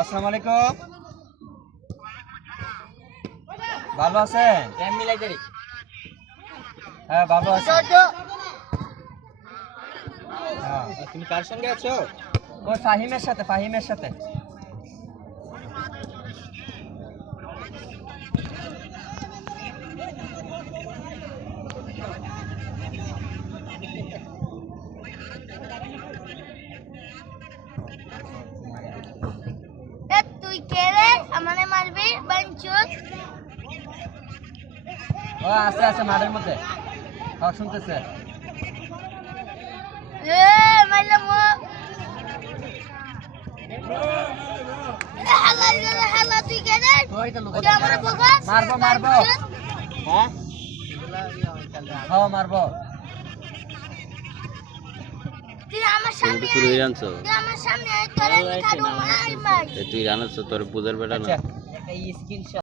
আসসালামু আলাইকুম। ভালো আছেন? হ্যাঁ ভালো আছি। তুমি কার সঙ্গে আছো? ও ফাহিমের সাথে। তুই কে রে? আমারে মারবি বাঞ্চুত। ও আছে মাঠের মধ্যে। শুনতেছে। মারলাম ও। হালা তুই কে রে? তুই আমারে বলবা? মারবো। হ্যাঁ মারবো। তুই আমার সামনে শুরু হয়ে জানছো আয় তোরে আমি কাটু মার। তুই জানাচ্ছ তোর বুঝার বেটা না এই স্ক্রিনশট